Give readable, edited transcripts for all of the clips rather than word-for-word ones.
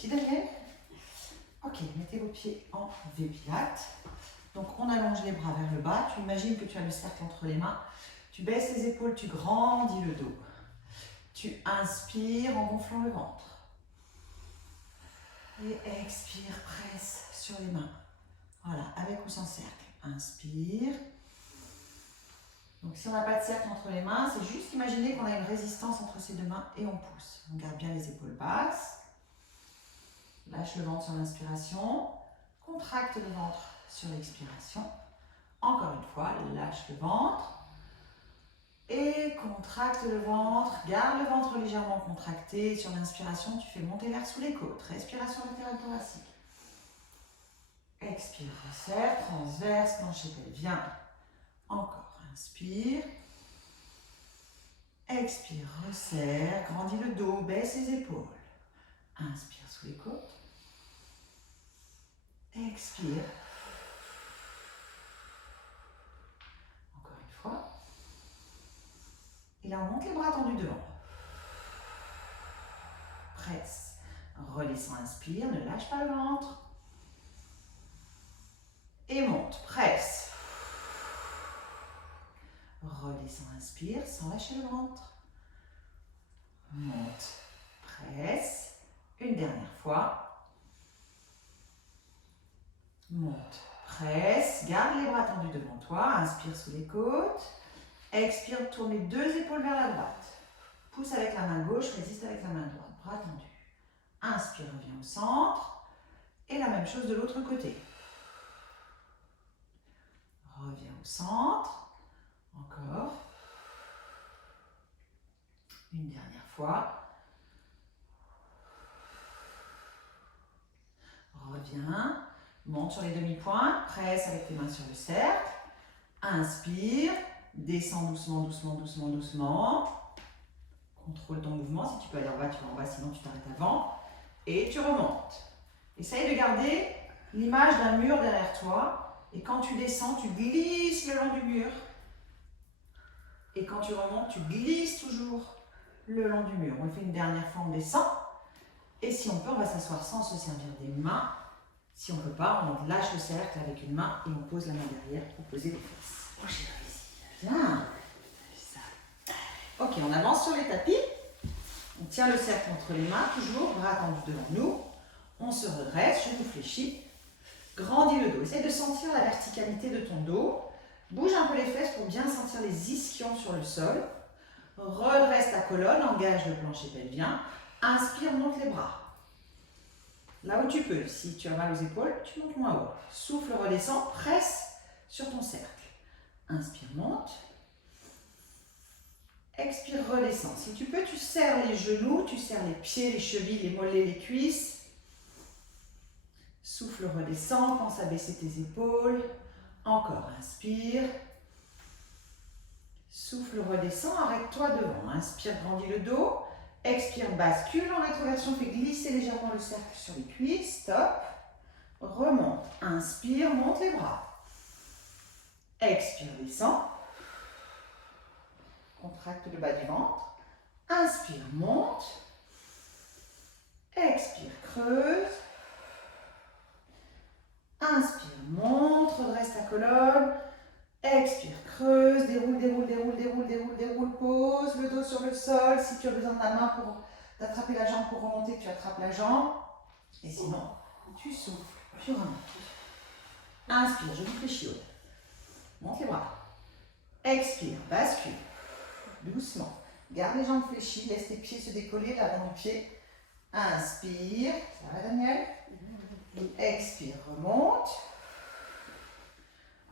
pieds derrière. Ok, mettez vos pieds en V-Pilates. Donc on allonge les bras vers le bas. Tu imagines que tu as le cercle entre les mains. Tu baisses les épaules, tu grandis le dos. Tu inspires en gonflant le ventre. Et expire, presse sur les mains. Voilà, avec ou sans cercle. Inspire. Donc si on n'a pas de cercle entre les mains, c'est juste imaginer qu'on a une résistance entre ces deux mains et on pousse. On garde bien les épaules basses. Lâche le ventre sur l'inspiration. Contracte le ventre sur l'expiration. Encore une fois, lâche le ventre. Et contracte le ventre. Garde le ventre légèrement contracté. Sur l'inspiration, tu fais monter l'air sous les côtes. Respiration latérale thoracique. Expire, resserre, transverse, plancher pelvien. Encore, inspire. Expire, resserre, grandis le dos, baisse les épaules. Inspire sous les côtes. Expire. Encore une fois. Et là, on monte les bras tendus devant. Presse. Redescends, inspire, ne lâche pas le ventre. Et monte, presse. Redescends, inspire, sans lâcher le ventre. Monte, presse. Une dernière fois. Monte, presse. Garde les bras tendus devant toi. Inspire sous les côtes. Expire, tourne les deux épaules vers la droite. Pousse avec la main gauche, résiste avec la main droite. Bras tendus. Inspire, reviens au centre. Et la même chose de l'autre côté. Reviens au centre. Encore. Une dernière fois. Reviens. Monte sur les demi-pointes. Presse avec tes mains sur le cercle. Inspire. Descends doucement, doucement, doucement, doucement. Contrôle ton mouvement. Si tu peux aller en bas, tu vas en bas. Sinon, tu t'arrêtes avant. Et tu remontes. Essaye de garder l'image d'un mur derrière toi. Et quand tu descends, tu glisses le long du mur. Et quand tu remontes, tu glisses toujours le long du mur. On le fait une dernière fois, on descend. Et si on peut, on va s'asseoir sans se servir des mains. Si on ne peut pas, on lâche le cercle avec une main et on pose la main derrière pour poser les fesses. Oh, j'ai réussi. Bien. Ok, on avance sur les tapis. On tient le cercle entre les mains, toujours, bras tendus devant nous. On se redresse, genoux fléchis. Grandis le dos. Essaye de sentir la verticalité de ton dos. Bouge un peu les fesses pour bien sentir les ischions sur le sol. Redresse ta colonne, engage le plancher pelvien. Inspire, monte les bras. Là où tu peux. Si tu as mal aux épaules, tu montes moins haut. Souffle, redescends, presse sur ton cercle. Inspire, monte. Expire, redescends. Si tu peux, tu serres les genoux, tu serres les pieds, les chevilles, les mollets, les cuisses. Souffle, redescends, pense à baisser tes épaules. Encore, inspire. Souffle, redescends, arrête-toi devant. Inspire, grandis le dos. Expire, bascule en rétroversion, fais glisser légèrement le cercle sur les cuisses. Stop. Remonte. Inspire, monte les bras. Expire, descends. Contracte le bas du ventre. Inspire, monte. Expire, creuse. Inspire, monte, redresse ta colonne. Expire, creuse, déroule, déroule, déroule, déroule, déroule, déroule, pose le dos sur le sol. Si tu as besoin de la main pour t'attraper la jambe pour remonter, tu attrapes la jambe. Et sinon, tu souffles, tu remontes. Inspire, genou fléchi haut. Monte les bras. Expire, bascule. Doucement. Garde les jambes fléchies, laisse tes pieds se décoller, l'avant du pied. Inspire, ça va Daniel? Expire, remonte.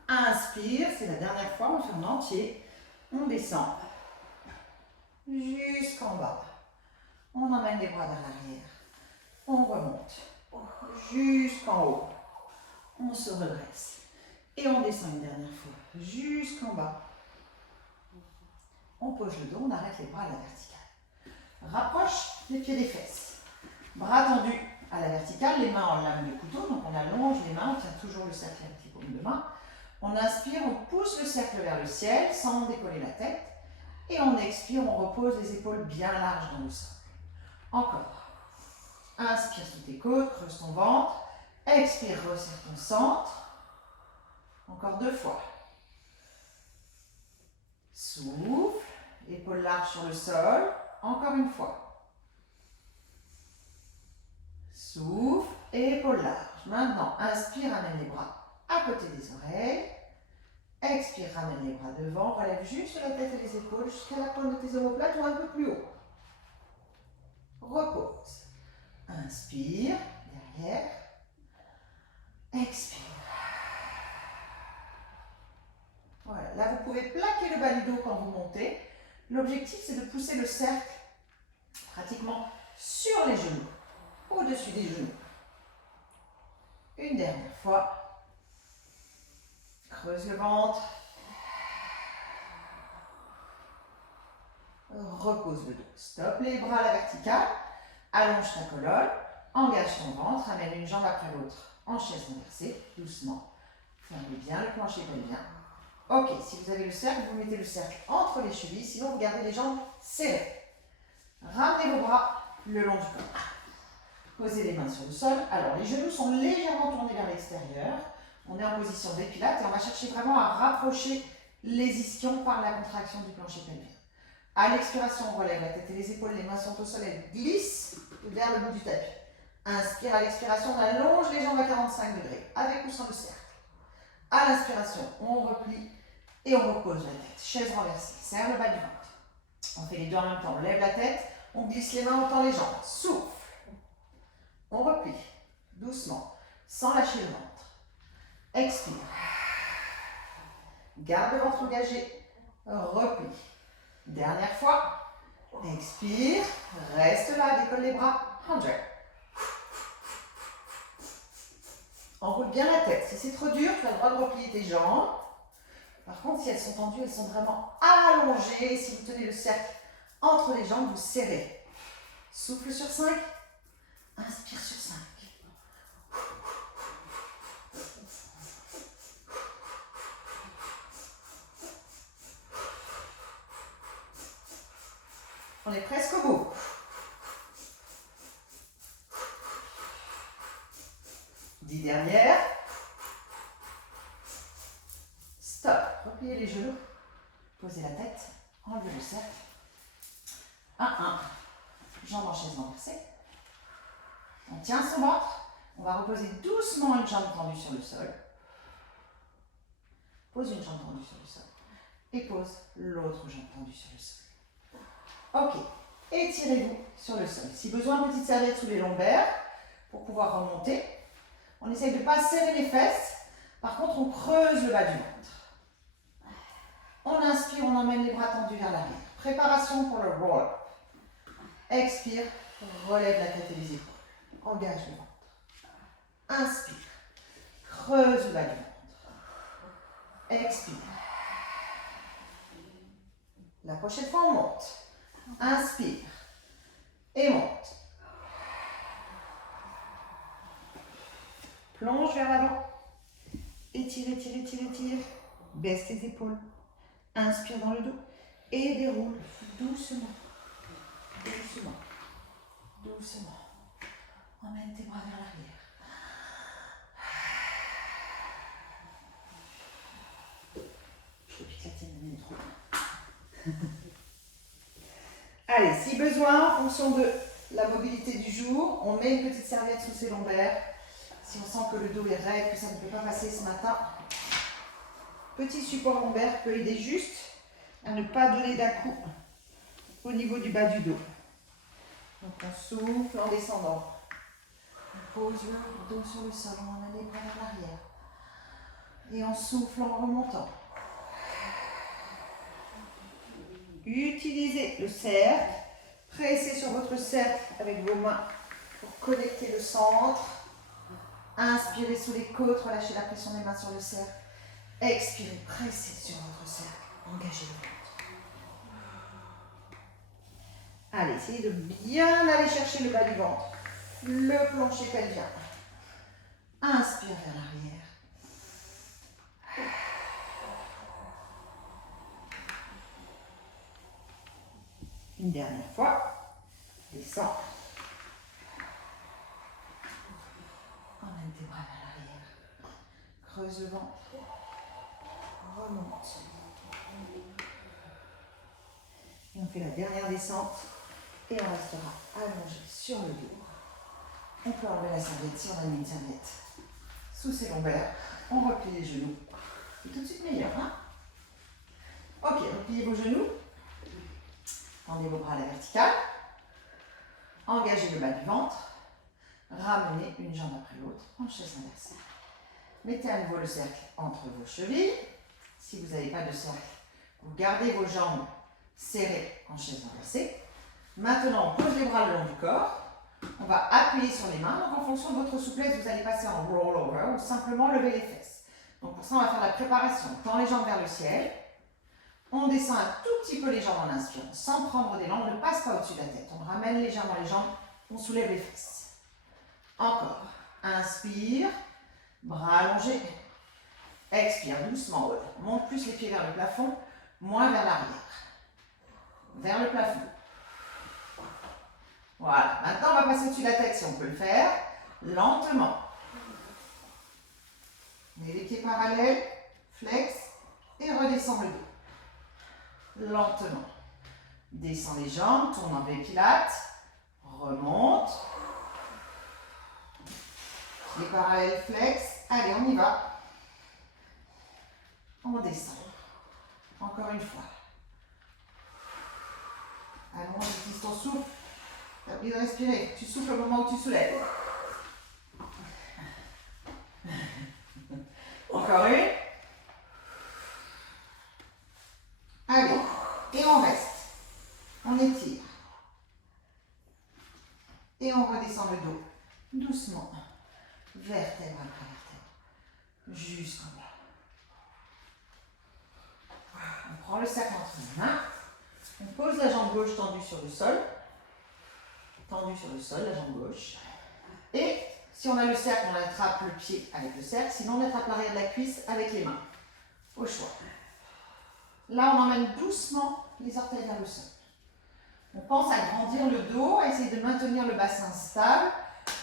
Inspire, c'est la dernière fois, on fait en entier. On descend jusqu'en bas. On emmène les bras vers l'arrière. On remonte jusqu'en haut. On se redresse. Et on descend une dernière fois jusqu'en bas. On pose le dos, on arrête les bras à la verticale. Rapproche les pieds des fesses. Bras tendus à la verticale, les mains en lame de couteau. Donc on allonge les mains, on tient toujours le cercle avec les paumes de main. On inspire, on pousse le cercle vers le ciel sans décoller la tête. Et on expire, on repose les épaules bien larges dans le sol. Encore. Inspire sous tes côtes, creuse ton ventre. Expire, resserre ton centre. Encore 2 fois. Souffle, épaules larges sur le sol. Encore une fois. Souffle et épaules larges. Maintenant, inspire, ramène les bras à côté des oreilles. Expire, ramène les bras devant. Relève juste la tête et les épaules jusqu'à la pointe de tes omoplates ou un peu plus haut. Repose. Inspire, derrière. Expire. Voilà, là vous pouvez plaquer le bas du dos quand vous montez. L'objectif c'est de pousser le cercle pratiquement sur les genoux, au-dessus des genoux. Une dernière fois. Creuse le ventre. Repose le dos. Stop les bras à la verticale. Allonge ta colonne. Engage ton ventre. Amène une jambe après l'autre en chaise inversée. Doucement. Fermez bien le plancher pelvien. Ok, si vous avez le cercle, vous mettez le cercle entre les chevilles. Sinon, vous gardez les jambes serrées. Ramenez vos bras le long du corps. Posez les mains sur le sol. Alors, les genoux sont légèrement tournés vers l'extérieur. On est en position des pilates et on va chercher vraiment à rapprocher les ischions par la contraction du plancher pelvien. À l'expiration, on relève la tête et les épaules, les mains sont au sol, elles glissent vers le bout du tapis. Inspire, à l'expiration, on allonge les jambes à 45 degrés, avec ou sans le cercle. À l'inspiration, on replie et on repose la tête. Chaise renversée, serre le bas du ventre. On fait les deux en même temps, on lève la tête, on glisse les mains, on tend les jambes. Souffle. On replie, doucement, sans lâcher le ventre. Expire. Garde le ventre engagé, replie. Dernière fois. Expire. Reste là, décolle les bras. 100. Enroule bien la tête. Si c'est trop dur, tu as le droit de replier tes jambes. Par contre, si elles sont tendues, elles sont vraiment allongées. Si vous tenez le cercle entre les jambes, vous serrez. Souffle sur 5. Inspire sur 5. On est presque au bout. Dix dernières. Stop. Repliez les genoux. Posez la tête. Enlevez le cercle. 1. Jambe en chaise renversée. On tient son ventre. On va reposer doucement une jambe tendue sur le sol. Pose une jambe tendue sur le sol. Et pose l'autre jambe tendue sur le sol. Ok. Étirez-vous sur le sol. Si besoin, petite serviette sous les lombaires pour pouvoir remonter. On essaye de ne pas serrer les fesses. Par contre, on creuse le bas du ventre. On inspire, on emmène les bras tendus vers l'arrière. Préparation pour le roll-up. Expire, relève la tête et les épaules. Engage le ventre. Inspire. Creuse le bas du ventre. Expire. La prochaine fois, on monte. Inspire. Et monte. Plonge vers l'avant. Étire, étire, étire, étire. Baisse tes épaules. Inspire dans le dos. Et déroule doucement. Doucement. Doucement. Emmène tes bras vers l'arrière. Depuis que la tienne m'amène trop loin. Allez, si besoin, en fonction de la mobilité du jour, on met une petite serviette sous ses lombaires. Si on sent que le dos est raide, que ça ne peut pas passer ce matin, petit support lombaire peut aider juste à ne pas donner d'un-coup au niveau du bas du dos. Donc on souffle en descendant. On pose le dos sur le sol, on emmène les bras vers l'arrière. Et on souffle en remontant. Utilisez le cercle. Pressez sur votre cercle avec vos mains pour connecter le centre. Inspirez sous les côtes, relâchez la pression des mains sur le cercle. Expirez, pressez sur votre cercle. Engagez le ventre. Allez, essayez de bien aller chercher le bas du ventre. Le plancher pelvien. Inspire vers l'arrière. Une dernière fois. Descends. Ramène tes bras vers l'arrière. Creuse le ventre. Remonte. Et on fait la dernière descente. Et on restera allongé sur le dos. On peut enlever la serviette si on a mis une serviette sous ses lombaires. On replie les genoux. C'est tout de suite meilleur, hein? Ok, repliez vos genoux. Tendez vos bras à la verticale. Engagez le bas du ventre. Ramenez une jambe après l'autre en chaise inversée. Mettez à nouveau le cercle entre vos chevilles. Si vous n'avez pas de cercle, vous gardez vos jambes serrées en chaise inversée. Maintenant, on pose les bras le long du corps. On va appuyer sur les mains. Donc, en fonction de votre souplesse, vous allez passer en roll-over ou simplement lever les fesses. Donc, pour ça, on va faire la préparation. On tend les jambes vers le ciel. On descend un tout petit peu les jambes en inspirant, sans prendre d'élan. On ne passe pas au-dessus de la tête. On ramène légèrement les jambes. On soulève les fesses. Encore. Inspire. Bras allongés. Expire doucement. Monte plus les pieds vers le plafond, moins vers l'arrière. Vers le plafond. Voilà. Maintenant, on va passer au-dessus de la tête si on peut le faire. Lentement. Mets les pieds parallèles. Flex. Et redescend le dos. Lentement. Descends les jambes. Tourne en V-pilates. Remonte. Pieds parallèles. Flex. Allez, on y va. On descend. Encore une fois. Allons, utilise ton souffle. T'as oublié de respirer. Tu souffles au moment où tu soulèves. Encore une. Allez. Et on reste. On étire. Et on redescend le dos. Doucement. Vertèbre après vertèbre. Jusqu'en bas. On prend le cercle entre les mains. On pose la jambe gauche tendue sur le sol. Tendue sur le sol, la jambe gauche. Et si on a le cercle, on attrape le pied avec le cercle. Sinon, on attrape l'arrière de la cuisse avec les mains. Au choix. Là, on emmène doucement les orteils vers le sol. On pense à grandir le dos, à essayer de maintenir le bassin stable.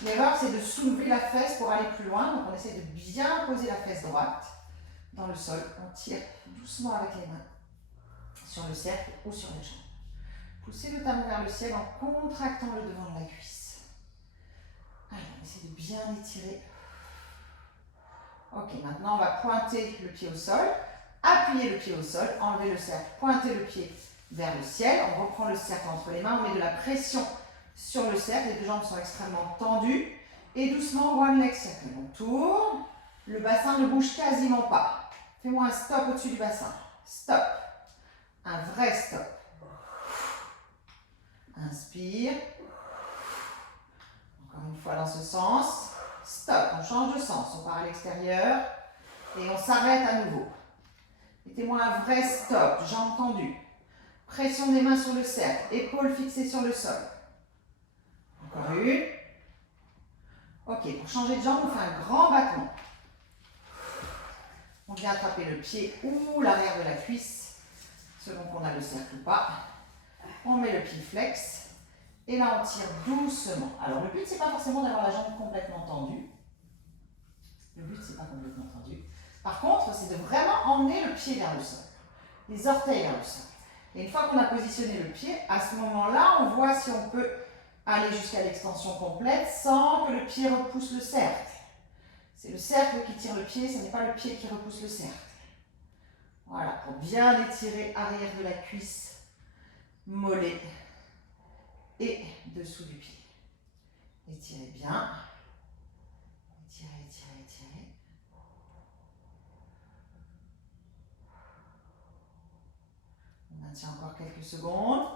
L'erreur, c'est de soulever la fesse pour aller plus loin. Donc, on essaie de bien poser la fesse droite dans le sol. On tire doucement avec les mains sur le cercle ou sur les jambes. Poussez le talon vers le ciel en contractant le devant de la cuisse. Allez, on essaie de bien étirer. Ok, maintenant on va pointer le pied au sol, appuyer le pied au sol, enlever le cercle, pointer le pied vers le ciel. On reprend le cercle entre les mains, on met de la pression sur le cercle. Les deux jambes sont extrêmement tendues. Et doucement, one leg circle. On tourne. Le bassin ne bouge quasiment pas. Fais-moi un stop au-dessus du bassin. Stop. Un vrai stop. Inspire. Encore une fois dans ce sens. Stop. On change de sens. On part à l'extérieur. Et on s'arrête à nouveau. Mettez-moi un vrai stop. Jambes tendues. Pression des mains sur le cercle. Épaules fixées sur le sol. Encore une. Ok, pour changer de jambe, on fait un grand battement. On vient attraper le pied ou l'arrière de la cuisse, selon qu'on a le cercle ou pas. On met le pied flex. Et là, on tire doucement. Alors, le but, c'est pas forcément d'avoir la jambe complètement tendue. Le but, c'est pas complètement tendu. Par contre, c'est de vraiment emmener le pied vers le sol. Les orteils vers le sol. Et une fois qu'on a positionné le pied, à ce moment-là, on voit si on peut aller jusqu'à l'extension complète sans que le pied repousse le cercle. C'est le cercle qui tire le pied, ce n'est pas le pied qui repousse le cercle. Voilà, pour bien étirer arrière de la cuisse, mollet et dessous du pied. Étirez bien. Étirez, étirez, étirez. On maintient encore quelques secondes.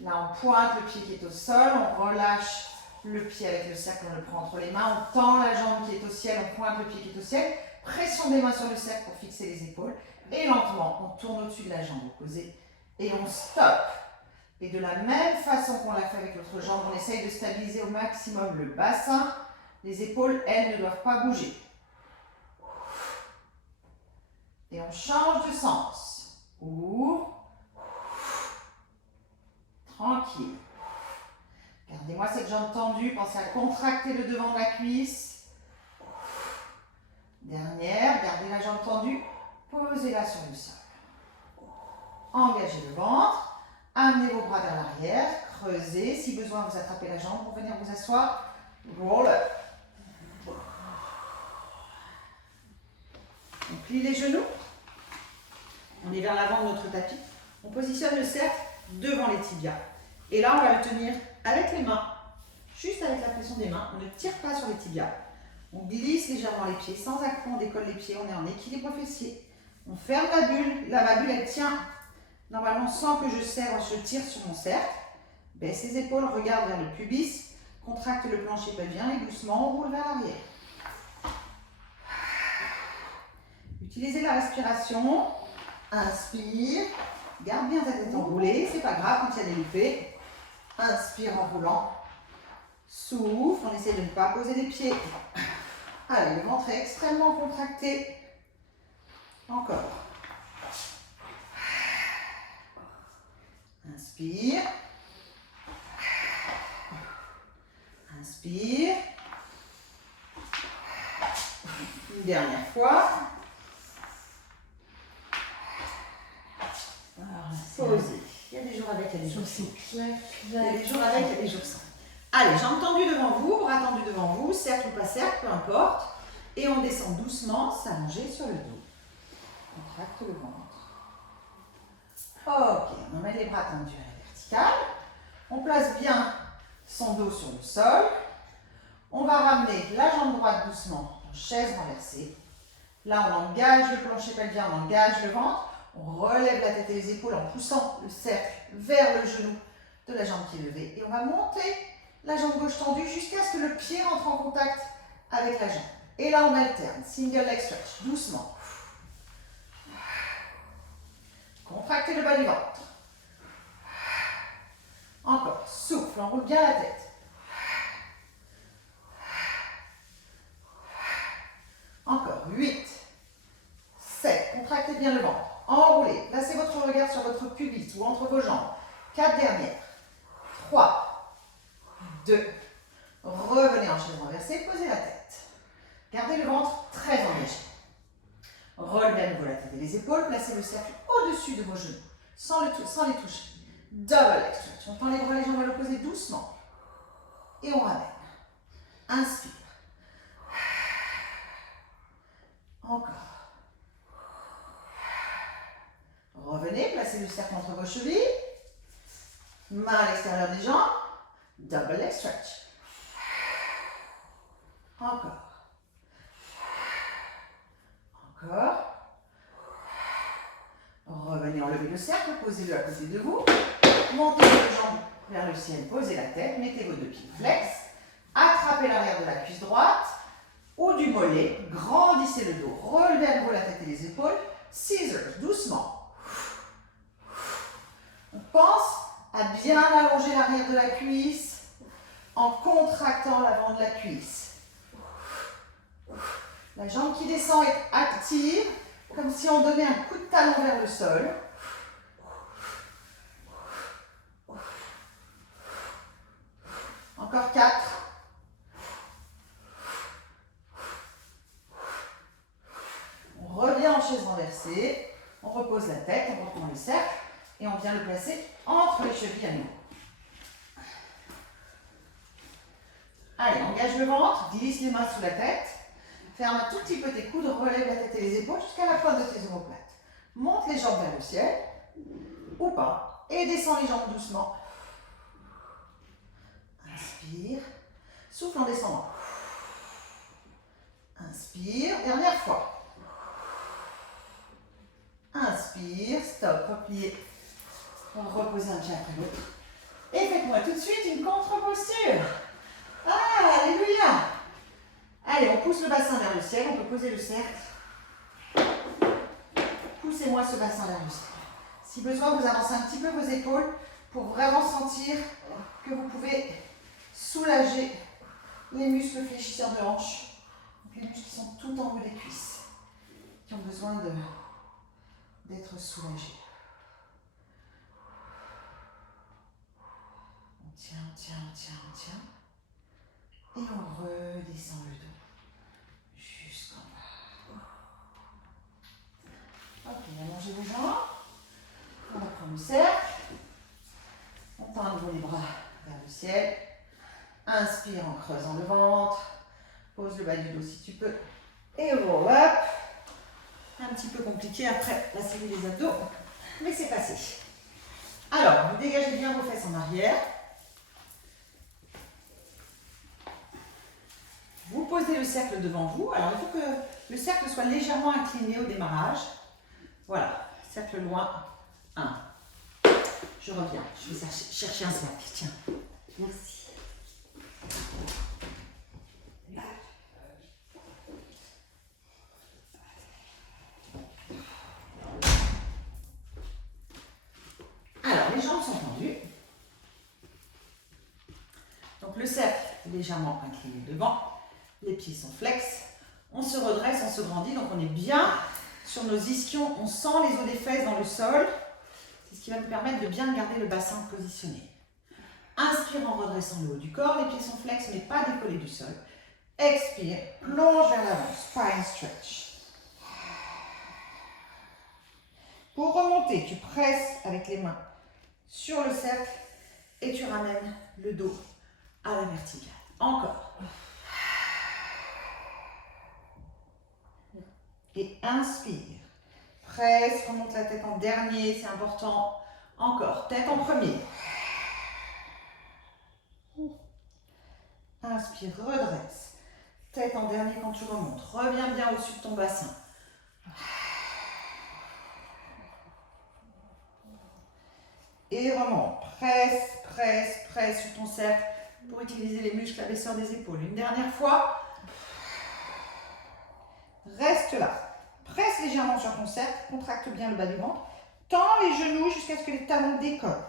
Là, on pointe le pied qui est au sol, on relâche le pied avec le cercle, on le prend entre les mains, on tend la jambe qui est au ciel, on pointe le pied qui est au ciel, pression des mains sur le cercle pour fixer les épaules, et lentement, on tourne au-dessus de la jambe opposée, et on stoppe. Et de la même façon qu'on l'a fait avec l'autre jambe, on essaye de stabiliser au maximum le bassin, les épaules, elles, ne doivent pas bouger. Et on change de sens. Ouvre. Tranquille. Gardez-moi cette jambe tendue, pensez à contracter le devant de la cuisse. Dernière, gardez la jambe tendue, posez-la sur le sol. Engagez le ventre, amenez vos bras vers l'arrière, creusez. Si besoin, vous attrapez la jambe pour venir vous asseoir. Roll up. On plie les genoux. On est vers l'avant de notre tapis. On positionne le cercle devant les tibias. Et là, on va le tenir avec les mains, juste avec la pression des mains. On ne tire pas sur les tibias. On glisse légèrement les pieds. Sans accroc, on décolle les pieds. On est en équilibre fessier. On ferme la bulle. Là, ma bulle, elle tient normalement sans que je serre, je tire sur mon cercle. Baisse les épaules, regarde vers le pubis. Contracte le plancher pelvien et doucement, on roule vers l'arrière. Utilisez la respiration. Inspire. Garde bien ta tête enroulée. C'est pas grave quand il y a des loupés. Inspire en roulant. Souffle. On essaie de ne pas poser les pieds. Allez, le ventre est extrêmement contracté. Encore. Inspire. Inspire. Une dernière fois. Posez. Il y a des jours avec, il y a des jours sans. Il y a des jours avec, il y a des jours sans. Allez, jambes tendues devant vous, bras tendus devant vous, cercle ou pas cercle, peu importe. Et on descend doucement, s'allonger sur le dos. On contracte le ventre. Ok, on met les bras tendus à la verticale. On place bien son dos sur le sol. On va ramener la jambe droite doucement en chaise renversée. Là, on engage le plancher pelvien, on engage le ventre. On relève la tête et les épaules en poussant le cercle vers le genou de la jambe qui est levée. Et on va monter la jambe gauche tendue jusqu'à ce que le pied rentre en contact avec la jambe. Et là, on alterne. Single leg stretch, doucement. Contractez le bas du ventre. Encore, souffle, enroule bien la tête. Encore, 8, 7, contractez bien le ventre. Enroulez, placez votre regard sur votre pubis ou entre vos jambes. 4 dernières. 3, 2, revenez en chaise renversée, posez la tête. Gardez le ventre très engagé. Relevez à nouveau la tête et les épaules, placez le cercle au-dessus de vos genoux, sans les toucher. Double leg stretch. On tend les bras, les jambes à l'opposé doucement. Et on ramène. Inspire. Encore. Revenez, placez le cercle entre vos chevilles. Main à l'extérieur des jambes. Double leg stretch. Encore. Encore. Revenez enlever le cercle, posez-le à côté de vous. Montez vos jambes vers le ciel, posez la tête, mettez vos deux pieds flex. Attrapez l'arrière de la cuisse droite ou du mollet, grandissez le dos. Relevez à nouveau la tête et les épaules. Scissors, doucement. On pense à bien allonger l'arrière de la cuisse en contractant l'avant de la cuisse. La jambe qui descend est active, comme si on donnait un coup de talon vers le sol. Encore 4. On revient en chaise renversée. On repose la tête, on reprend le cercle et on vient le placer entre les chevilles à nouveau. Allez, engage le ventre, glisse les mains sous la tête. Ferme un tout petit peu tes coudes, relève la tête et les épaules jusqu'à la pointe de tes omoplates. Monte les jambes vers le ciel, ou pas, et descends les jambes doucement. Inspire, souffle en descendant. Inspire, dernière fois. Inspire, stop, repliez. Reposez un pied après l'autre. Et faites-moi tout de suite une contre-posture. Ah, alléluia! Allez, on pousse le bassin vers le ciel, on peut poser le cercle. Poussez-moi ce bassin vers le ciel. Si besoin, vous avancez un petit peu vos épaules pour vraiment sentir que vous pouvez soulager les muscles fléchisseurs de hanche. Donc les muscles qui sont tout en haut des cuisses, qui ont besoin d'être soulagés. On On tient, on tient, on tient, on tient. Et on redescend le dos jusqu'en bas. Ok, allongez vos jambes. On va prendre le cercle. On tend à nouveau les bras vers le ciel. Inspire en creusant le ventre. Pose le bas du dos si tu peux. Et roll up. Un petit peu compliqué après la série des abdos, mais c'est passé. Alors, vous dégagez bien vos fesses en arrière. Vous posez le cercle devant vous. Alors, il faut que le cercle soit légèrement incliné au démarrage. Voilà, cercle loin. 1. Je reviens. Je vais chercher un cercle. Tiens. Merci. Alors, les jambes sont tendues. Donc, le cercle est légèrement incliné devant. Les pieds sont flex. On se redresse, on se grandit. Donc, on est bien sur nos ischions. On sent les os des fesses dans le sol. C'est ce qui va nous permettre de bien garder le bassin positionné. Inspire en redressant le haut du corps. Les pieds sont flex, mais pas décollés du sol. Expire, plonge vers l'avant. Spine stretch. Pour remonter, tu presses avec les mains sur le cercle et tu ramènes le dos à la verticale. Encore. Et inspire. Presse, remonte la tête en dernier, c'est important. Encore, tête en premier. Inspire, redresse. Tête en dernier quand tu remontes. Reviens bien au-dessus de ton bassin. Et remonte. Presse, presse, presse sur ton cercle pour utiliser les muscles abaisseurs des épaules. Une dernière fois. Reste là. Presse légèrement sur ton cercle. Contracte bien le bas du ventre. Tends les genoux jusqu'à ce que les talons décollent.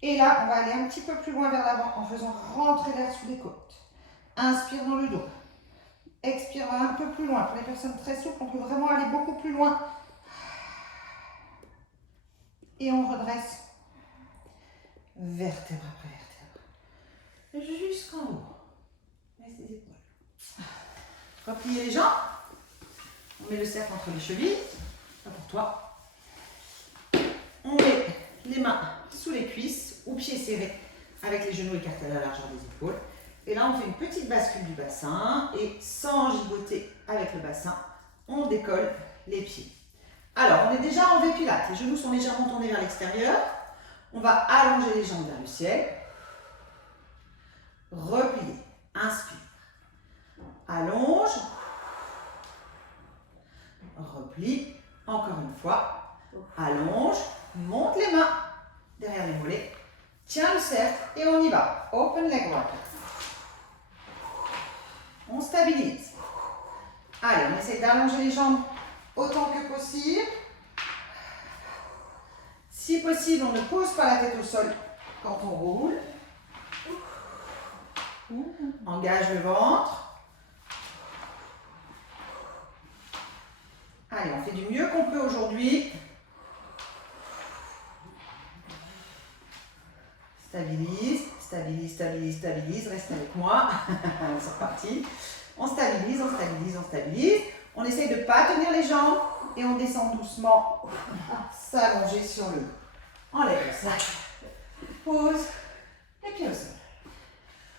Et là, on va aller un petit peu plus loin vers l'avant en faisant rentrer l'air sous les côtes. Inspire dans le dos. Expire un peu plus loin. Pour les personnes très souples, on peut vraiment aller beaucoup plus loin. Et on redresse vertèbre après vertèbre. Jusqu'en haut. Laisse les épaules. Repliez les jambes. On met le cercle entre les chevilles. Pas pour toi. On met les mains sous les cuisses ou pieds serrés avec les genoux écartés à la largeur des épaules. Et là, on fait une petite bascule du bassin et sans gigoter avec le bassin, on décolle les pieds. Alors, on est déjà en V-Pilates. Les genoux sont légèrement tournés vers l'extérieur. On va allonger les jambes vers le ciel. Replier. Inspire. Allonge. Replie. Encore une fois. Allonge. Monte les mains derrière les mollets. Tiens le cercle et on y va. Open leg walk. On stabilise. Allez, on essaie d'allonger les jambes autant que possible. Si possible, on ne pose pas la tête au sol quand on roule. Engage le ventre. Allez, on fait du mieux qu'on peut aujourd'hui. Stabilise, stabilise, stabilise, stabilise. Reste avec moi. C'est reparti. On stabilise, on stabilise, on stabilise. On essaye de ne pas tenir les jambes et on descend doucement. S'allonger sur le dos. Enlève le sac. Pose les pieds au sol.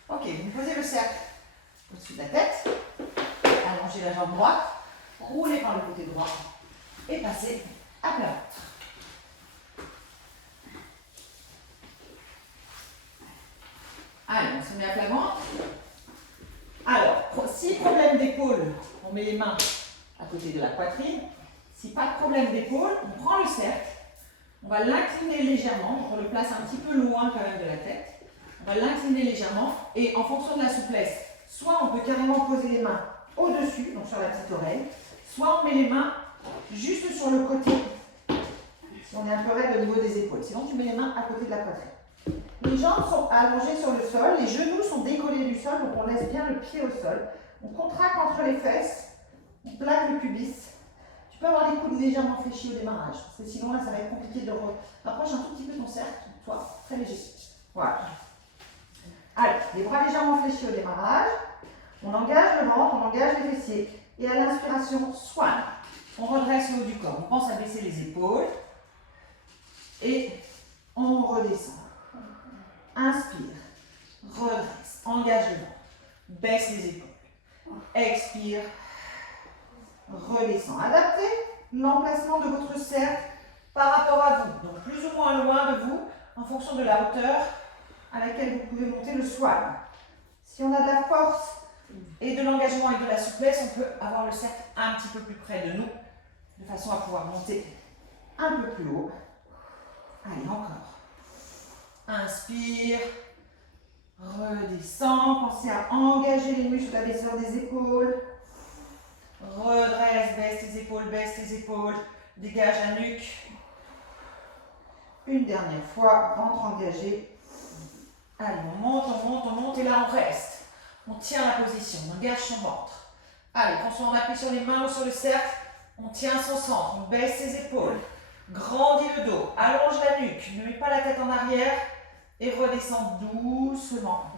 Ok, vous posez le cercle au-dessus de la tête. Allongez la jambe droite. Roulez par le côté droit. Et passez à plat ventre. Allez, on se met à plat ventre. Alors, si problème d'épaule, on met les mains à côté de la poitrine. Si pas de problème d'épaule, on prend le cercle. On va l'incliner légèrement. Donc on le place un petit peu loin quand même de la tête. On va l'incliner légèrement. Et en fonction de la souplesse, soit on peut carrément poser les mains au-dessus, donc sur la petite oreille. Soit on met les mains juste sur le côté. Si on est un peu raide au niveau des épaules. Sinon, tu mets les mains à côté de la poitrine. Les jambes sont allongées sur le sol, les genoux sont décollés du sol, donc on laisse bien le pied au sol. On contracte entre les fesses, on plaque le pubis. Tu peux avoir les coudes légèrement fléchis au démarrage, parce que sinon là ça va être compliqué de rapprocher un tout petit peu ton cercle, toi, très léger. Voilà. Allez, les bras légèrement fléchis au démarrage. On engage le ventre, on engage les fessiers. Et à l'inspiration, swan. On redresse le haut du corps. On pense à baisser les épaules. Et on redescend. Inspire. Redresse. Engage le ventre. Baisse les épaules. Expire. Redescend. Adaptez l'emplacement de votre cercle par rapport à vous. Donc plus ou moins loin de vous en fonction de la hauteur à laquelle vous pouvez monter le swan. Si on a de la force et de l'engagement et de la souplesse, on peut avoir le cercle un petit peu plus près de nous, de façon à pouvoir monter un peu plus haut. Allez, encore. Inspire. Redescend. Pensez à engager les muscles à la baisseur des épaules. Redresse, baisse tes épaules, baisse tes épaules. Dégage la nuque. Une dernière fois, ventre engagé. Allez, on monte, on monte, on monte et là on reste. On tient la position, on engage son ventre. Allez, qu'on soit en appui sur les mains ou sur le cercle, on tient son centre, on baisse ses épaules. Grandis le dos, allonge la nuque, ne mets pas la tête en arrière et redescends doucement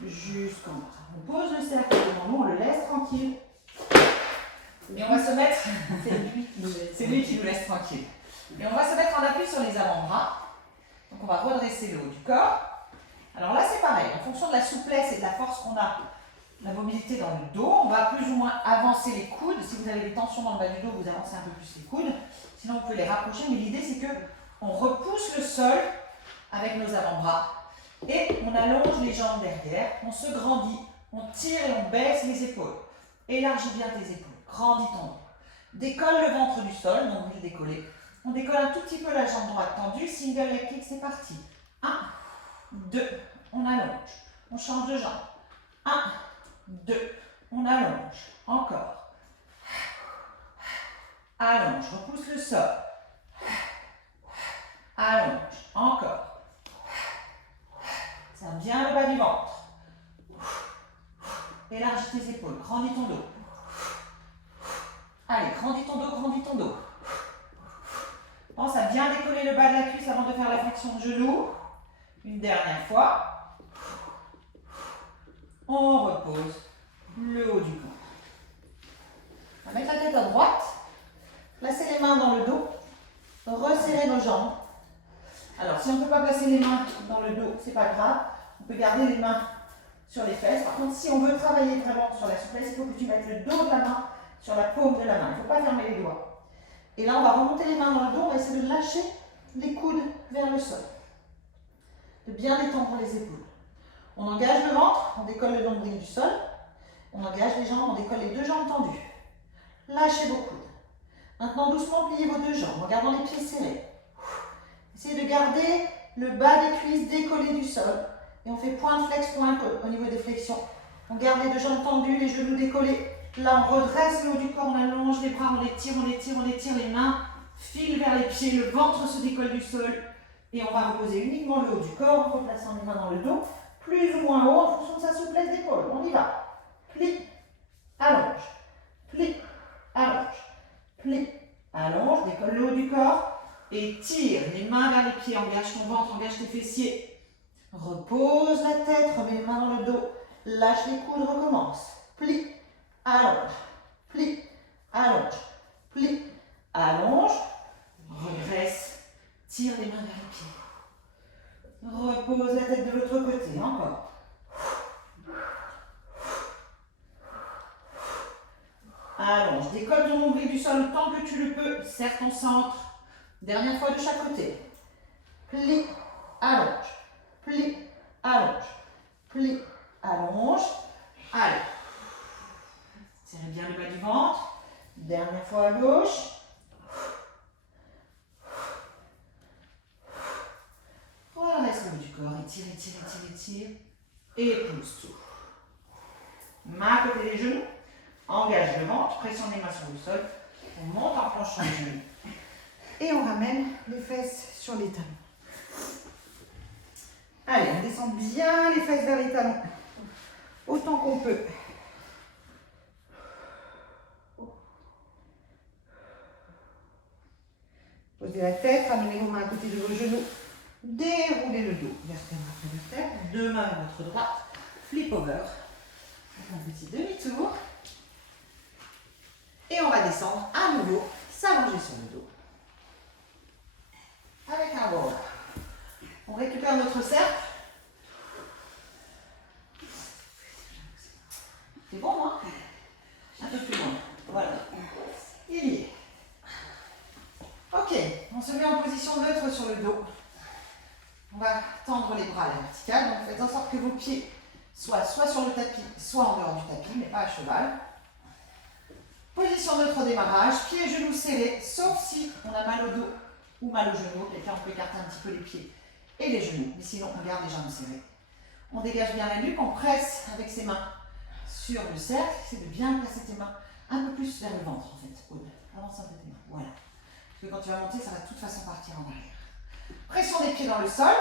jusqu'en bas. On pose le cercle devant nous, on le laisse tranquille. Et on va se mettre, c'est lui qui nous laisse tranquille. Et on va se mettre en appui sur les avant-bras. Donc on va redresser le haut du corps. Alors là c'est pareil, en fonction de la souplesse et de la force qu'on a, la mobilité dans le dos, on va plus ou moins avancer les coudes. Si vous avez des tensions dans le bas du dos, vous avancez un peu plus les coudes. Sinon vous pouvez les rapprocher, mais l'idée c'est que on repousse le sol avec nos avant-bras et on allonge les jambes derrière, on se grandit, on tire et on baisse les épaules. Élargis bien tes épaules, grandis ton dos. Décolle le ventre du sol, donc vous le décollez. On décolle un tout petit peu la jambe droite tendue, single leg kick, c'est parti. 1, 2, on allonge, on change de jambe. 1, 2, on allonge, encore. Allonge, repousse le sol. Allonge, encore. Serre bien le bas du ventre. Élargis tes épaules, grandis ton dos. Allez, grandis ton dos, grandis ton dos. Pense à bien décoller le bas de la cuisse avant de faire la flexion de genou. Une dernière fois. On repose le haut du corps. On va mettre la tête à droite. Placer les mains dans le dos. Resserrer nos jambes. Alors, si on ne peut pas placer les mains dans le dos, c'est pas grave. On peut garder les mains sur les fesses. Par contre, si on veut travailler vraiment sur la souplesse, il faut que tu mettes le dos de la main sur la paume de la main. Il ne faut pas fermer les doigts. Et là, on va remonter les mains dans le dos. On va essayer de lâcher les coudes vers le sol. De bien détendre les épaules. On engage le ventre, on décolle le nombril du sol. On engage les jambes, on décolle les deux jambes tendues. Lâchez vos coudes. Maintenant, doucement, pliez vos deux jambes en gardant les pieds serrés. Essayez de garder le bas des cuisses décollé du sol. Et on fait point de flex, point au niveau des flexions. On garde les deux jambes tendues, les genoux décollés. Là, on redresse le haut du corps, on allonge les bras, on les tire, on les tire, on les tire. Les mains filent vers les pieds, le ventre se décolle du sol. Et on va reposer uniquement le haut du corps en replaçant les mains dans le dos. Plus ou moins haut en fonction de sa souplesse d'épaule. On y va. Plie, allonge. Plie, allonge. Plie, allonge. Décolle le haut du corps. Et tire les mains vers les pieds. Engage ton ventre, engage tes fessiers. Repose la tête, remets les mains dans le dos. Lâche les coudes, recommence. Plie, allonge. Plie, allonge. Plie, allonge. Redresse. Tire les mains vers les pieds. Repose la tête de l'autre côté. Encore. Allonge. Décolle ton nombril du sol autant que tu le peux. Serre ton centre. Dernière fois de chaque côté. Plie, allonge. Plie, allonge. Plie, allonge. Allez. Serrez bien le bas du ventre. Dernière fois à gauche. Redresse le haut du corps. Étire, étire, étire, étire. Et pousse tout. Main à côté des genoux. Engage le ventre. Pression des mains sur le sol. On monte en planchant les genoux. Et on ramène les fesses sur les talons. Allez, on descend bien les fesses vers les talons. Autant qu'on peut. Posez la tête, ramenez vos mains à côté de vos genoux. Déroulez le dos, vertèbre après vertèbre, deux mains vers votre droite, flip over, un petit demi-tour, et on va descendre à nouveau, s'allonger sur le dos, avec un roll. On récupère notre cercle. C'est bon, hein? Un peu plus loin, voilà, il y est. Ok, on se met en position neutre sur le dos. On va tendre les bras à la verticale, donc faites en sorte que vos pieds soient soit sur le tapis, soit en dehors du tapis, mais pas à cheval. Position neutre au démarrage, pieds et genoux serrés, sauf si on a mal au dos ou mal aux genoux. Et là, on peut écarter un petit peu les pieds et les genoux, mais sinon, on garde les jambes serrées. On dégage bien la nuque, on presse avec ses mains sur le cercle. C'est de bien placer tes mains un peu plus vers le ventre, en fait. Aude, avance un peu tes mains, voilà. Parce que quand tu vas monter, ça va de toute façon partir en arrière. Pression des pieds dans le sol,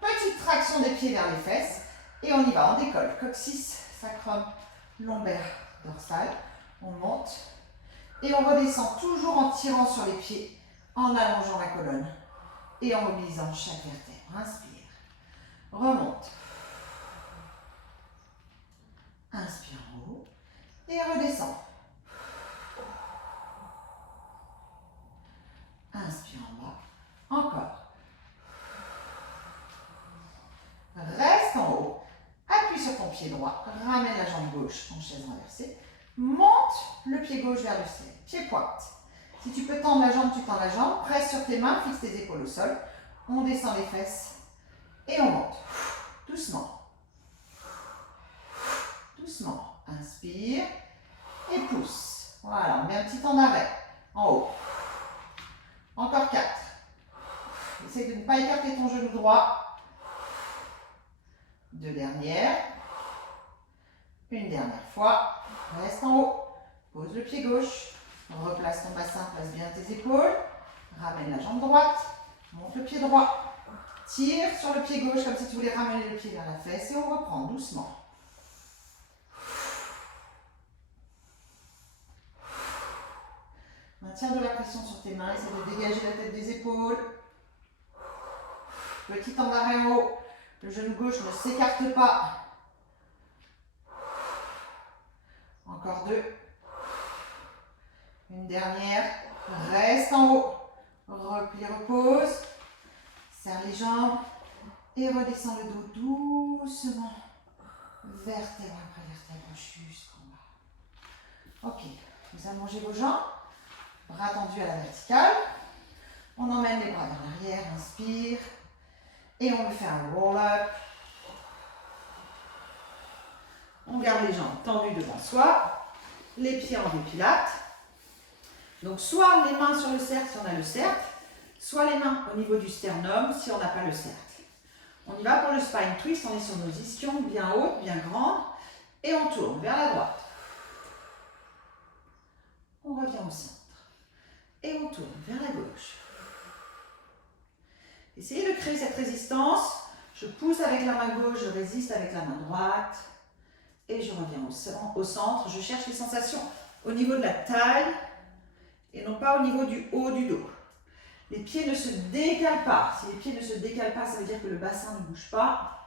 petite traction des pieds vers les fesses, et on y va, on décolle. Coccyx, sacrum, lombaire, dorsal, on monte, et on redescend toujours en tirant sur les pieds, en allongeant la colonne, et en mobilisant chaque vertèbre. Inspire, remonte, inspire en haut, et redescend. Inspire en bas, encore. Reste en haut, appuie sur ton pied droit, ramène la jambe gauche en chaise renversée, monte le pied gauche vers le ciel, pied pointe. Si tu peux tendre la jambe, tu tends la jambe, presse sur tes mains, fixe tes épaules au sol, on descend les fesses et on monte, doucement. Doucement, inspire et pousse. Voilà, on met un petit temps d'arrêt, en haut. Encore 4. Essaye de ne pas écarter ton genou droit. 2 dernières. Une dernière fois. Reste en haut. Pose le pied gauche. Replace ton bassin, place bien tes épaules. Ramène la jambe droite. Monte le pied droit. Tire sur le pied gauche comme si tu voulais ramener le pied vers la fesse. Et on reprend doucement. Maintiens de la pression sur tes mains. Essaie de dégager la tête des épaules. Petit temps d'arrêt en haut. Le genou gauche ne s'écarte pas. Encore 2. Une dernière. Reste en haut. Replie, repose. Serre les jambes. Et redescends le dos doucement. Vertèbre après vertèbre jusqu'en bas. Ok. Vous allongez vos jambes. Bras tendus à la verticale. On emmène les bras vers l'arrière. Inspire. Et on fait un roll-up. On garde les jambes tendues devant soi. Les pieds en dépilates. Donc soit les mains sur le cercle si on a le cercle, soit les mains au niveau du sternum si on n'a pas le cercle. On y va pour le spine twist, on est sur nos ischions bien hautes, bien grandes. Et on tourne vers la droite. On revient au centre. Et on tourne vers la gauche. Essayez de créer cette résistance. Je pousse avec la main gauche, je résiste avec la main droite. Et je reviens au centre. Je cherche les sensations au niveau de la taille et non pas au niveau du haut du dos. Les pieds ne se décalent pas. Si les pieds ne se décalent pas, ça veut dire que le bassin ne bouge pas.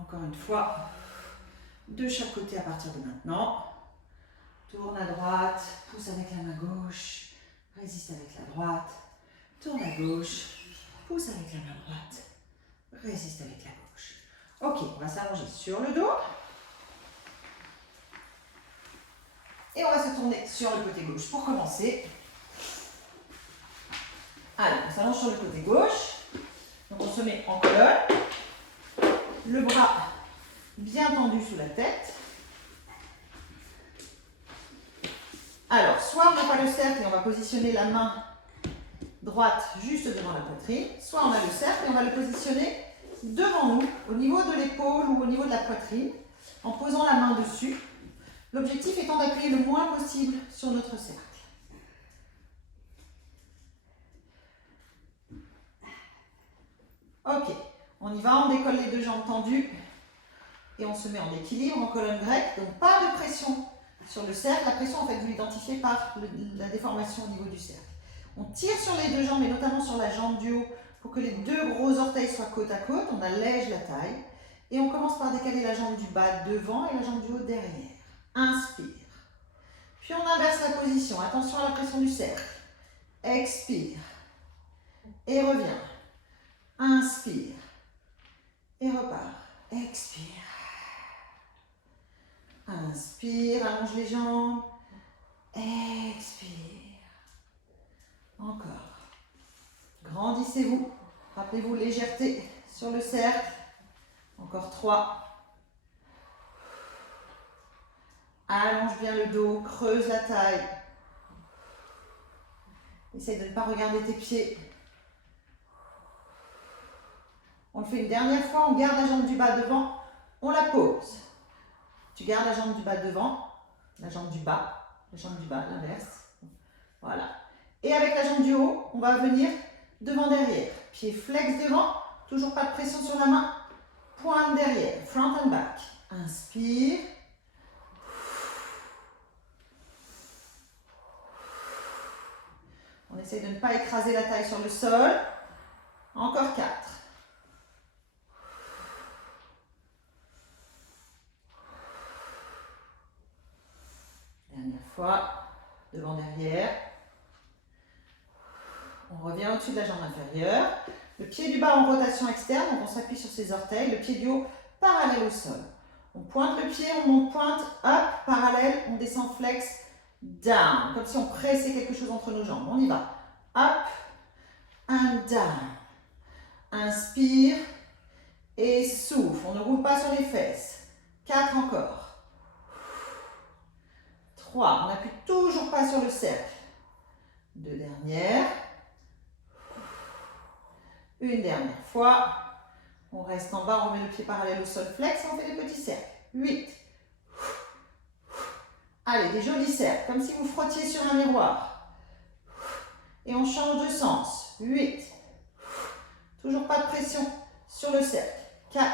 Encore une fois, de chaque côté à partir de maintenant. Tourne à droite, pousse avec la main gauche, résiste avec la droite. Tourne à gauche, pousse avec la main droite, résiste avec la gauche. Ok, on va s'allonger sur le dos. Et on va se tourner sur le côté gauche pour commencer. Allez, on s'allonge sur le côté gauche. Donc on se met en colonne. Le bras bien tendu sous la tête. Alors, soit on n'a pas le cercle et on va positionner la main droite juste devant la poitrine. Soit on a le cercle et on va le positionner devant nous, au niveau de l'épaule ou au niveau de la poitrine, en posant la main dessus. L'objectif étant d'appuyer le moins possible sur notre cercle. Ok, on y va, on décolle les deux jambes tendues et on se met en équilibre, en colonne grecque. Donc pas de pression sur le cercle. La pression, en fait, vous l'identifiez par la déformation au niveau du cercle. On tire sur les deux jambes et notamment sur la jambe du haut pour que les deux gros orteils soient côte à côte. On allège la taille. Et on commence par décaler la jambe du bas devant et la jambe du haut derrière. Inspire. Puis on inverse la position. Attention à la pression du cercle. Expire. Et reviens. Inspire. Et repars. Expire. Inspire, allonge les jambes. Expire. Encore. Grandissez-vous. Rappelez-vous légèreté sur le cercle. Encore 3. Allonge bien le dos, creuse la taille. Essaye de ne pas regarder tes pieds. On le fait une dernière fois, on garde la jambe du bas devant, on la pose. Tu gardes la jambe du bas devant, la jambe du bas, l'inverse. Voilà. Et avec la jambe du haut, on va venir devant derrière. Pied flex devant, toujours pas de pression sur la main. Pointe derrière, front and back. Inspire. On essaye de ne pas écraser la taille sur le sol. Encore 4. Dernière fois, devant derrière. On revient au-dessus de la jambe inférieure. Le pied du bas en rotation externe, donc on s'appuie sur ses orteils. Le pied du haut parallèle au sol. On pointe le pied, on monte pointe, up, parallèle, on descend flex, down. Comme si on pressait quelque chose entre nos jambes. On y va. Up and down. Inspire et souffle. On ne roule pas sur les fesses. 4 encore. 3. On n'appuie toujours pas sur le cercle. 2 dernières. Une dernière fois. On reste en bas, on remet le pied parallèle au sol, flex, on fait des petits cercles. 8. Allez, des jolis cercles, comme si vous frottiez sur un miroir. Et on change de sens. 8. Toujours pas de pression sur le cercle. 4,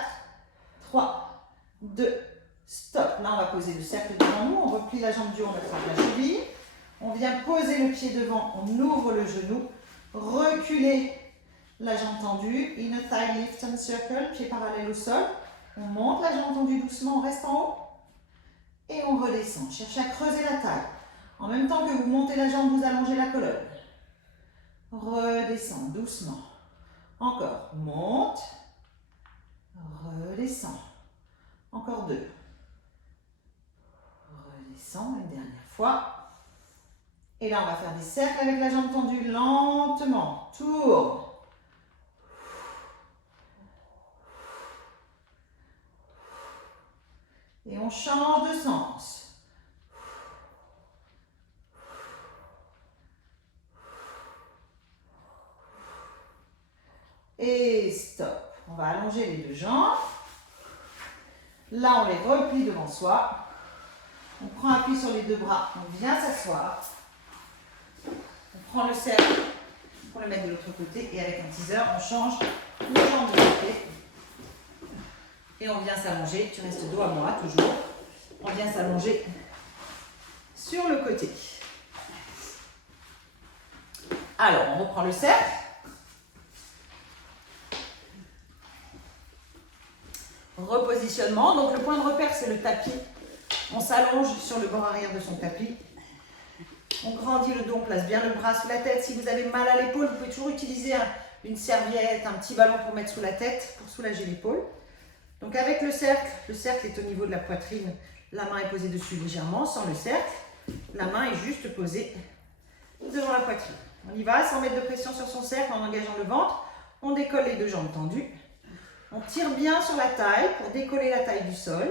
3, 2, stop. Là, on va poser le cercle devant nous. On replie la jambe du haut, on attrape la cheville. On vient poser le pied devant, on ouvre le genou. Reculer la jambe tendue. Inner thigh lift and circle, pied parallèle au sol. On monte la jambe tendue doucement, on reste en haut. Et on redescend. Cherchez à creuser la taille. En même temps que vous montez la jambe, vous allongez la colonne. Redescend doucement. Encore. Monte. Redescend. Encore 2. Redescend une dernière fois. Et là, on va faire des cercles avec la jambe tendue lentement. Tourne. Et on change de sens. Et stop. On va allonger les deux jambes. Là, on les replie devant soi. On prend appui sur les deux bras. On vient s'asseoir. On prend le cercle pour le mettre de l'autre côté. Et avec un teaser, on change les jambes de côté. Et on vient s'allonger. Tu restes dos à moi, toujours. On vient s'allonger sur le côté. Alors, on reprend le cercle. Repositionnement. Donc, le point de repère, c'est le tapis. On s'allonge sur le bord arrière de son tapis. On grandit le dos, on place bien le bras sous la tête. Si vous avez mal à l'épaule, vous pouvez toujours utiliser une serviette, un petit ballon pour mettre sous la tête, pour soulager l'épaule. Donc, avec le cercle est au niveau de la poitrine. La main est posée dessus légèrement, sans le cercle. La main est juste posée devant la poitrine. On y va, sans mettre de pression sur son cercle, en engageant le ventre. On décolle les deux jambes tendues. On tire bien sur la taille pour décoller la taille du sol.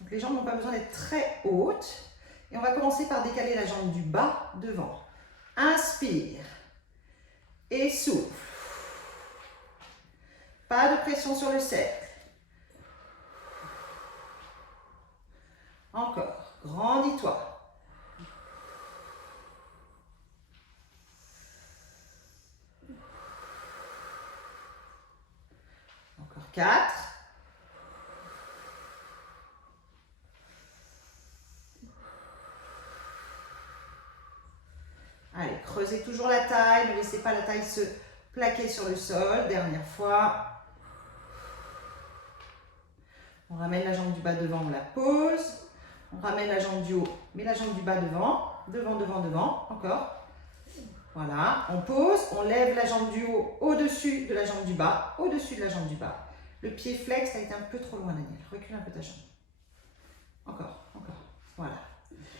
Donc les jambes n'ont pas besoin d'être très hautes. Et on va commencer par décaler la jambe du bas devant. Inspire. Et souffle. Pas de pression sur le cercle. Encore. Grandis-toi. Encore 4. Allez, creusez toujours la taille, ne laissez pas la taille se plaqué sur le sol. Dernière fois. On ramène la jambe du bas devant, on la pose. On ramène la jambe du haut, mais la jambe du bas devant. Devant, devant, devant. Encore. Voilà. On pose, on lève la jambe du haut au-dessus de la jambe du bas. Au-dessus de la jambe du bas. Le pied flex, ça a été un peu trop loin, Daniel. Recule un peu ta jambe. Encore, encore. Voilà.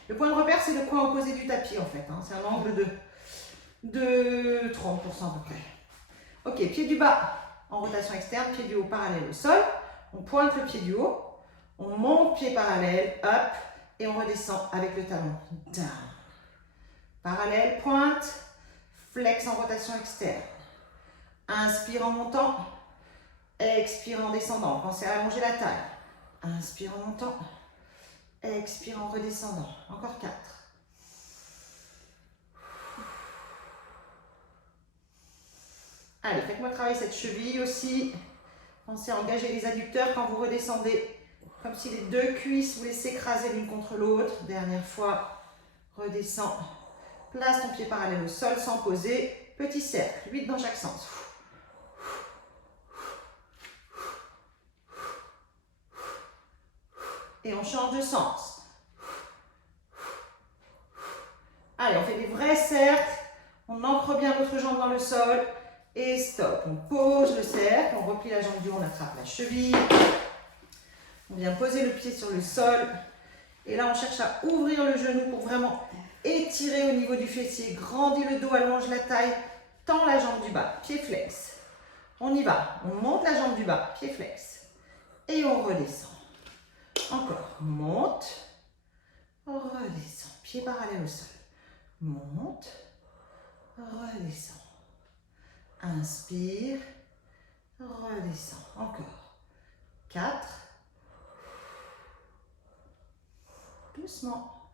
Le point de repère, c'est le coin opposé du tapis, en fait. Hein. C'est un angle de 30% à peu près. Ok, pied du bas en rotation externe, pied du haut parallèle au sol. On pointe le pied du haut. On monte pied parallèle, up. Et on redescend avec le talon. Down. Parallèle, pointe. Flex en rotation externe. Inspire en montant. Expire en descendant. Pensez à allonger la taille. Inspire en montant. Expire en redescendant. Encore 4. Allez, faites-moi travailler cette cheville aussi. Pensez à engager les adducteurs quand vous redescendez. Comme si les deux cuisses voulaient s'écraser l'une contre l'autre. Dernière fois. Redescends. Place ton pied parallèle au sol sans poser. Petit cercle. 8 dans chaque sens. Et on change de sens. Allez, on fait des vrais cercles. On ancre bien l'autre jambe dans le sol. Et stop. On pose le cercle. On replie la jambe du haut. On attrape la cheville. On vient poser le pied sur le sol. Et là, on cherche à ouvrir le genou pour vraiment étirer au niveau du fessier. Grandis le dos, allonge la taille. Tends la jambe du bas. Pied flex. On y va. On monte la jambe du bas. Pied flex. Et on redescend. Encore. Monte. Redescend. Pied parallèle au sol. Monte. Redescend. Inspire. Redescend. Encore. 4. Doucement.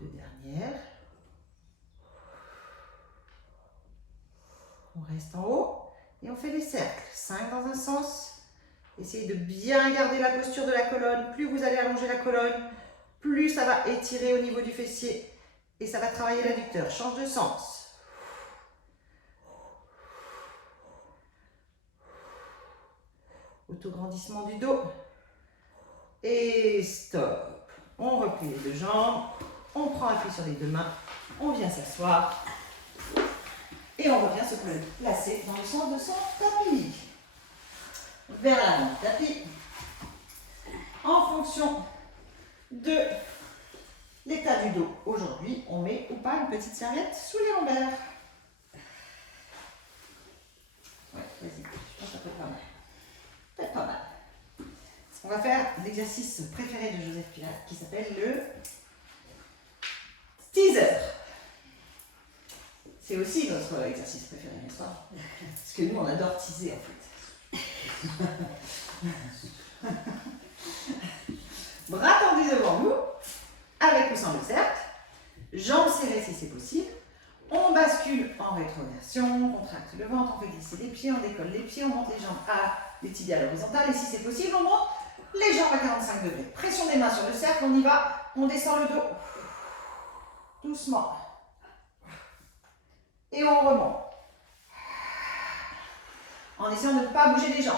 2 dernières. On reste en haut et on fait des cercles. 5 dans un sens. Essayez de bien garder la posture de la colonne. Plus vous allez allonger la colonne, plus ça va étirer au niveau du fessier et ça va travailler l'adducteur. Change de sens. Autograndissement du dos. Et stop. On replie les deux jambes. On prend appui sur les deux mains. On vient s'asseoir. Et on revient se placer dans le sens de son tapis. Vers l'avant du tapis. En fonction de l'état du dos aujourd'hui, on met ou pas une petite serviette sous les lombaires. Ouais, vas-y, je pense que ça peut être pas mal. Peut-être pas mal. On va faire l'exercice préféré de Joseph Pilates qui s'appelle le teaser. C'est aussi notre exercice préféré, n'est-ce pas? Parce que nous, on adore teaser en fait. Bras tendus devant nous, avec ou sans le cercle, jambes serrées si c'est possible. On bascule en rétroversion, on contracte le ventre, on fait glisser les pieds, on décolle les pieds, on monte les jambes à les tibias à l'horizontale et si c'est possible, on monte les jambes à 45 degrés. Pression des mains sur le cercle, on y va, on descend le dos. Doucement. Et on remonte. En essayant de ne pas bouger les jambes.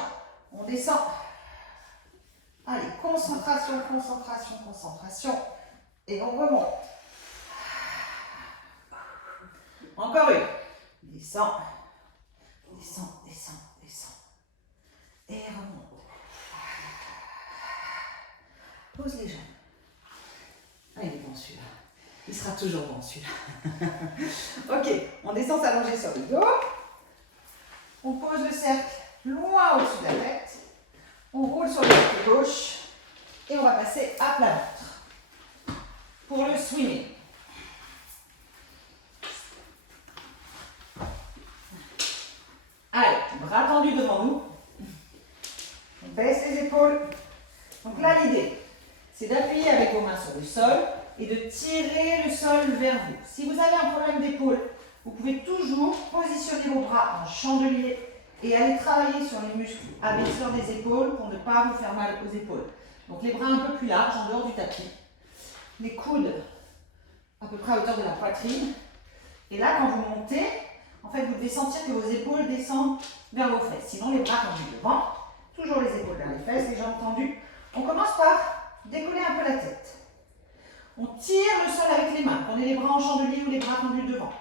On descend. Allez, concentration, concentration, concentration. Et on remonte. Encore une. Descend. Descend, descend, descend. Et remonte. Pose les jambes. Ah, il est bon celui-là. Il sera toujours bon celui-là. Ok, on descend s'allonger sur le dos. On pose le cercle loin au-dessus de la tête. On roule sur le côté gauche. Et on va passer à plat ventre. Pour le swimming. Allez, bras tendus devant nous. On baisse les épaules. Donc là, l'idée, c'est d'appuyer avec vos mains sur le sol et de tirer le sol vers vous. Si vous avez un problème d'épaule, vous pouvez toujours positionner vos bras en chandelier et aller travailler sur les muscles abaisseurs des épaules pour ne pas vous faire mal aux épaules. Donc les bras un peu plus larges en dehors du tapis. Les coudes à peu près à hauteur de la poitrine. Et là, quand vous montez, En fait, vous devez sentir que vos épaules descendent vers vos fesses. Sinon, les bras tendus devant, toujours les épaules vers les fesses, les jambes tendues. On commence par décoller un peu la tête. On tire le sol avec les mains, qu'on ait les bras en chandelier ou les bras tendus devant.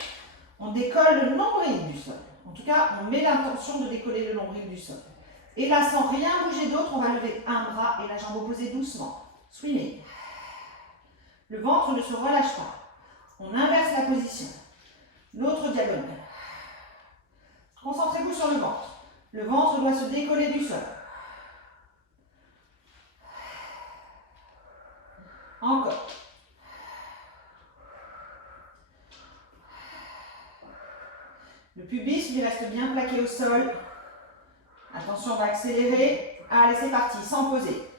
On décolle le nombril du sol. En tout cas, on met l'intention de décoller le nombril du sol. Et là, sans rien bouger d'autre, on va lever un bras et la jambe opposée doucement. Swimming. Le ventre ne se relâche pas. On inverse la position. L'autre diagonale. Concentrez-vous sur le ventre. Le ventre doit se décoller du sol. Encore. Le pubis lui reste bien plaqué au sol. Attention, on va accélérer. Allez, c'est parti, sans poser.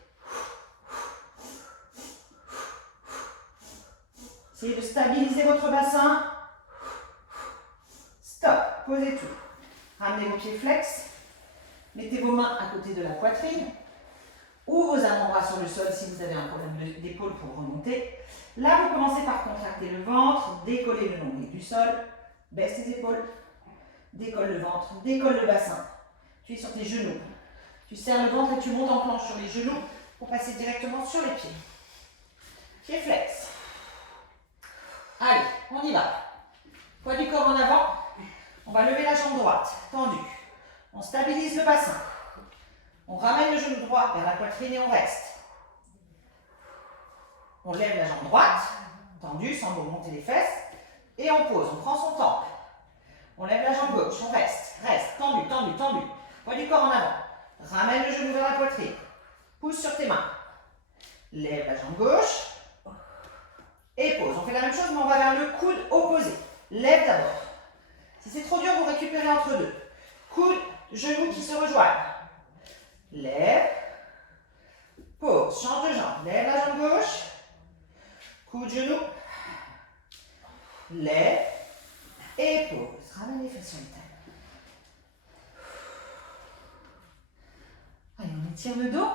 Essayez de stabiliser votre bassin. Stop, posez tout. Ramenez vos pieds flex. Mettez vos mains à côté de la poitrine. Ou vos avant-bras sur le sol si vous avez un problème d'épaule pour remonter. Là, vous commencez par contracter le ventre, décoller le nombril du sol, baisse tes épaules, décolle le ventre, décolle le bassin. Tu es sur tes genoux. Tu serres le ventre et tu montes en planche sur les genoux pour passer directement sur les pieds. Pieds flex. Allez, on y va. Poids du corps en avant. On va lever la jambe droite, tendue. On stabilise le bassin. On ramène le genou droit vers la poitrine et on reste. On lève la jambe droite, tendue, sans remonter les fesses. Et on pose, on prend son temps. On lève la jambe gauche, on reste. Reste, tendu, tendu, tendu. Poids du corps en avant. Ramène le genou vers la poitrine. Pousse sur tes mains. Lève la jambe gauche. Et pose. On fait la même chose, mais on va vers le coude opposé. Lève d'abord. Si c'est trop dur, vous récupérez entre deux. Coude, genoux qui se rejoignent. Lève. Pose. Change de jambe. Lève la jambe gauche. Coude, genou. Lève. Et pose. Ramène les fesses sur les tailles. Allez, on étire le dos.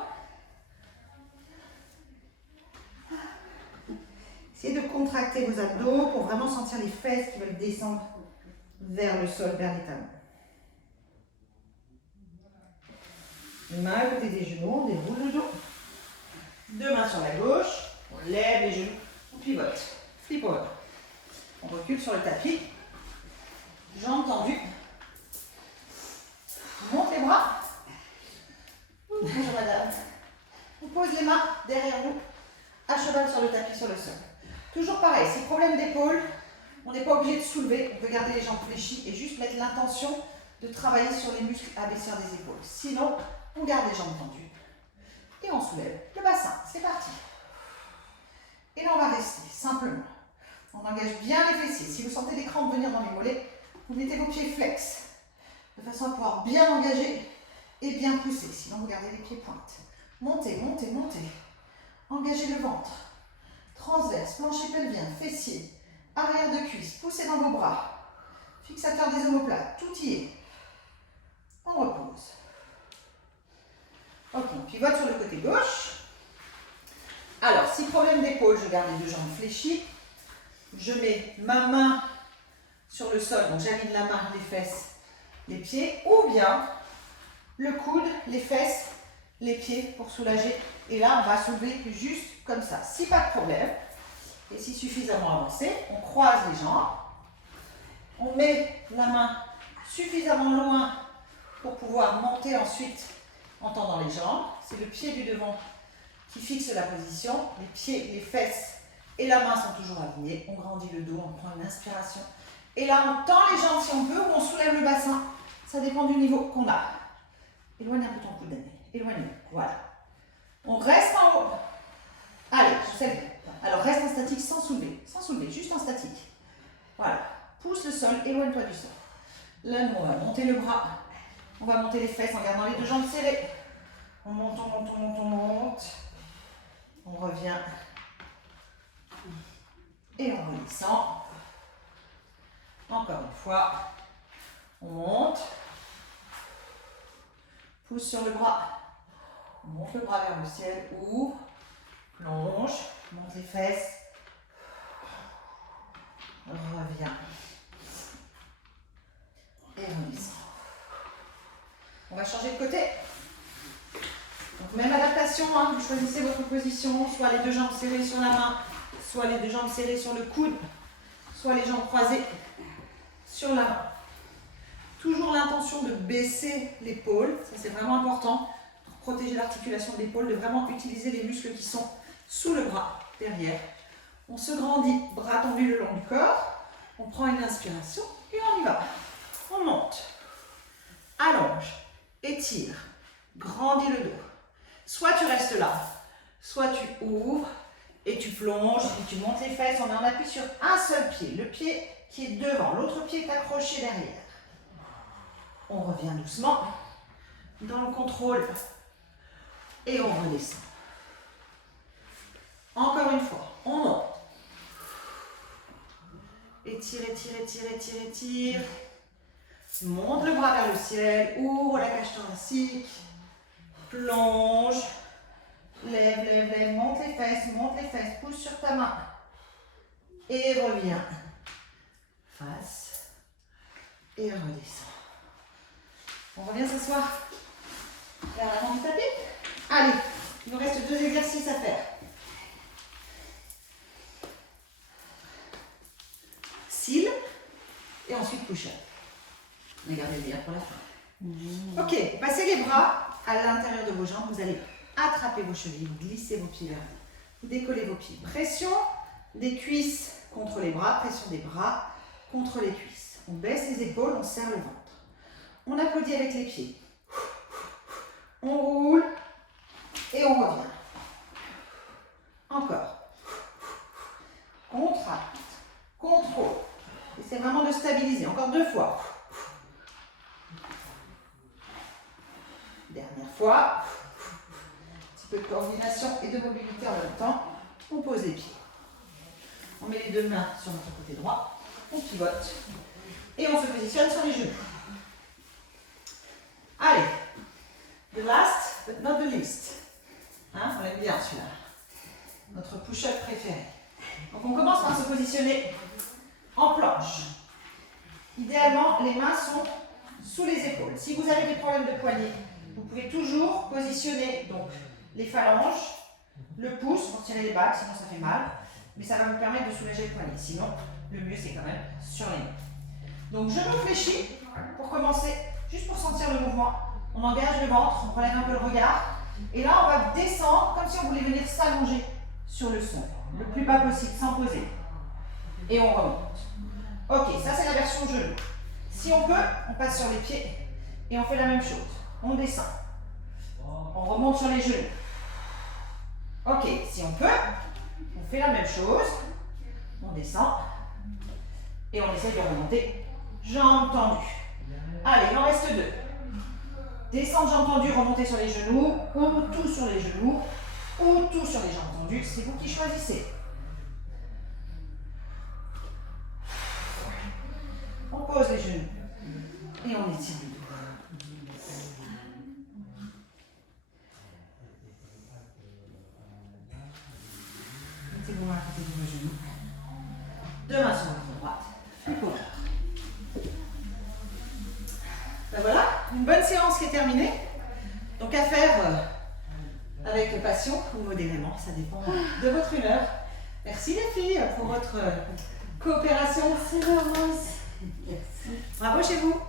Essayez de contracter vos abdos pour vraiment sentir les fesses qui veulent descendre vers le sol, vers les talons. Les mains à côté des genoux, on déroule le dos. Deux mains sur la gauche, on lève les genoux, on pivote. Flip over. On recule sur le tapis. Jambes tendues. On monte les bras. Bonjour madame. On pose les mains derrière nous, à cheval sur le tapis, sur le sol. Toujours pareil, si problème d'épaule, on n'est pas obligé de soulever, on peut garder les jambes fléchies et juste mettre l'intention de travailler sur les muscles abaisseurs des épaules. Sinon, on garde les jambes tendues et on soulève le bassin. C'est parti. Et là, on va rester simplement. On engage bien les fessiers. Si vous sentez des crampes venir dans les mollets, vous mettez vos pieds flex de façon à pouvoir bien engager et bien pousser. Sinon, vous gardez les pieds pointes. Montez, montez, montez. Engagez le ventre. Transverse, plancher pelvien, fessier, arrière de cuisse, poussez dans vos bras. Fixateur des omoplates, tout y est. On repose. Ok, on pivote sur le côté gauche. Alors, si problème d'épaule, je garde les deux jambes fléchies. Je mets ma main sur le sol, donc j'aligne la main, les fesses, les pieds, ou bien le coude, les fesses, les pieds pour soulager. Et là, on va soulever juste comme ça, si pas de problème. Et si suffisamment avancé, on croise les jambes. On met la main suffisamment loin pour pouvoir monter ensuite en tendant les jambes. C'est le pied du devant qui fixe la position. Les pieds, les fesses et la main sont toujours alignés. On grandit le dos, on prend une inspiration. Et là, on tend les jambes si on peut ou on soulève le bassin. Ça dépend du niveau qu'on a. Éloigne un peu ton coude d'année. Éloigne. Voilà. On reste en haut. Allez, je sais. Alors, reste en statique sans soulever, juste en statique. Voilà. Pousse le sol, éloigne-toi du sol. Là, nous, on va monter le bras. On va monter les fesses en gardant les deux jambes serrées. On monte, on monte, on monte, on monte. On revient. Et on redescend. Encore une fois. On monte. Pousse sur le bras. On monte le bras vers le ciel. Ouvre. Plonge. Monte les fesses. Reviens. Et redescend. On va changer de côté. Donc même adaptation, hein, vous choisissez votre position, soit les deux jambes serrées sur la main, soit les deux jambes serrées sur le coude, soit les jambes croisées sur la main. Toujours l'intention de baisser l'épaule, ça c'est vraiment important pour protéger l'articulation de l'épaule, de vraiment utiliser les muscles qui sont sous le bras, derrière. On se grandit, bras tendus le long du corps, on prend une inspiration et on y va. On monte, allonge, étire, grandis le dos. Soit tu restes là, soit tu ouvres et tu plonges et tu montes les fesses. On met en appui sur un seul pied, le pied qui est devant, l'autre pied est accroché derrière. On revient doucement dans le contrôle et on redescend. Encore une fois, on monte. Étire, étire, étire, étire, étire. Monte le bras vers le ciel, ouvre la cage thoracique, plonge, lève, lève, lève, monte les fesses, pousse sur ta main et reviens. Face et redescend. On revient s'asseoir vers l'avant du tapis. Allez, il nous reste 2 exercices à faire. Cils et ensuite push-up. Regardez le meilleur pour la fin. Ok, passez les bras à l'intérieur de vos jambes. Vous allez attraper vos chevilles, vous glissez vos pieds vers vous. Vous décollez vos pieds. Pression des cuisses contre les bras, pression des bras contre les cuisses. On baisse les épaules, on serre le ventre. On applaudit avec les pieds. On roule et on revient. Encore. Contracte, contrôle. Essayez vraiment de stabiliser. Encore 2 fois. Dernière fois. Un petit peu de coordination et de mobilité en même temps. On pose les pieds. On met les 2 mains sur notre côté droit. On pivote. Et on se positionne sur les genoux. Allez. The last but not the least. Hein, on l'aime bien celui-là. Notre push-up préféré. Donc on commence par se positionner en planche. Idéalement, les mains sont sous les épaules. Si vous avez des problèmes de poignet, vous pouvez toujours positionner donc, les phalanges, le pouce pour tirer les bagues, sinon ça fait mal. Mais ça va vous permettre de soulager le poignet. Sinon, le mieux c'est quand même sur les mains. Donc genou fléchi pour commencer, juste pour sentir le mouvement. On engage le ventre, on relève un peu le regard. Et là, on va descendre comme si on voulait venir s'allonger sur le son. Le plus bas possible, sans poser. Et on remonte. Ok, ça c'est la version genou. Si on peut, on passe sur les pieds et on fait la même chose. On descend. On remonte sur les genoux. Ok, si on peut, on fait la même chose. On descend et on essaie de remonter. Jambes tendues. Allez, il en reste 2. Descendre, jambes tendues, remonter sur les genoux, ou tout sur les genoux, ou tout sur les jambes tendues. C'est vous qui choisissez. On pose les genoux et on étire le dos. Mettez-vous à côté de vos genoux. 2 mains sur votre droite. Flip over. Ben voilà, une bonne séance qui est terminée. Donc à faire avec passion ou modérément, ça dépend de votre humeur. Merci les filles pour votre coopération. Merci Laurence. Bravo chez vous.